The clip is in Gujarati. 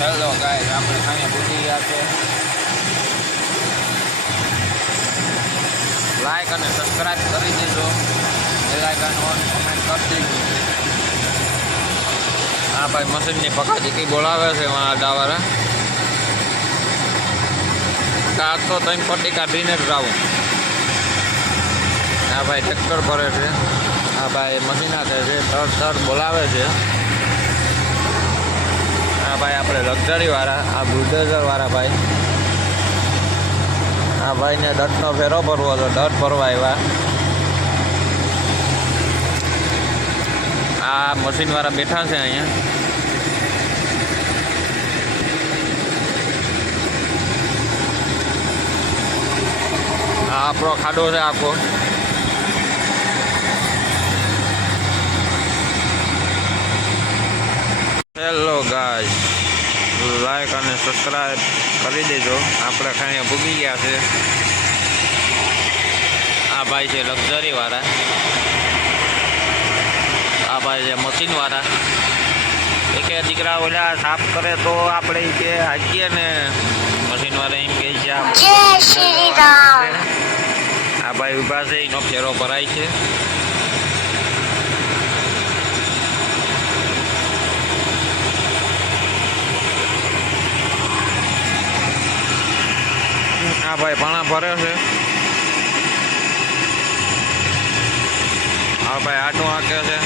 હેલો ગાઈસ, આપણે ખાઈને પૂછી ગયા છે. લાઈક અને સબસ્ક્રાઈબ કરી દેજો. બેલ આઇકન ઓન કમેન્ટ કરી દેજો. હા ભાઈ, મશીનની પકાજી કઈ બોલાવે છે એમાં આડાવાળા. આજ તો 3 પટ્ટી કાઢીને જ રાવું. હા ભાઈ, ટ્રેક્ટર ભરે છે. હા ભાઈ, મશીન હાથે છે. થર બોલાવે છે. હા ભાઈ, આપણે લક્ઝરી વાળા, આ બુલડોઝર વાળા ભાઈ. આ ભાઈને દટનો ફેરો ભરવો હતો, દટ ભરવા આવ્યા. આ મશીન વાળા બેઠા છે અહીંયા. આ આપણો ખાડો છે આખો. હેલો ગાઈસ, લાઈક અને સબસ્ક્રાઈબ કરી દેજો. આપણે ખાઈને ભૂગી ગયા છે. આ ભાઈ છે લક્ઝરી વાળા, આ ભાઈ છે મશીન વાળા. એક દીકરા ઓલા સાફ કરે તો આપણે કે હાકીએ ને, મશીન વાળા એમ કહે છે આ ભાઈ ઊભા છે, એનો ફેરો ભરાય છે. આ ભાઈ પાણા ભરે છે. આ ભાઈ આડું હાકે છે.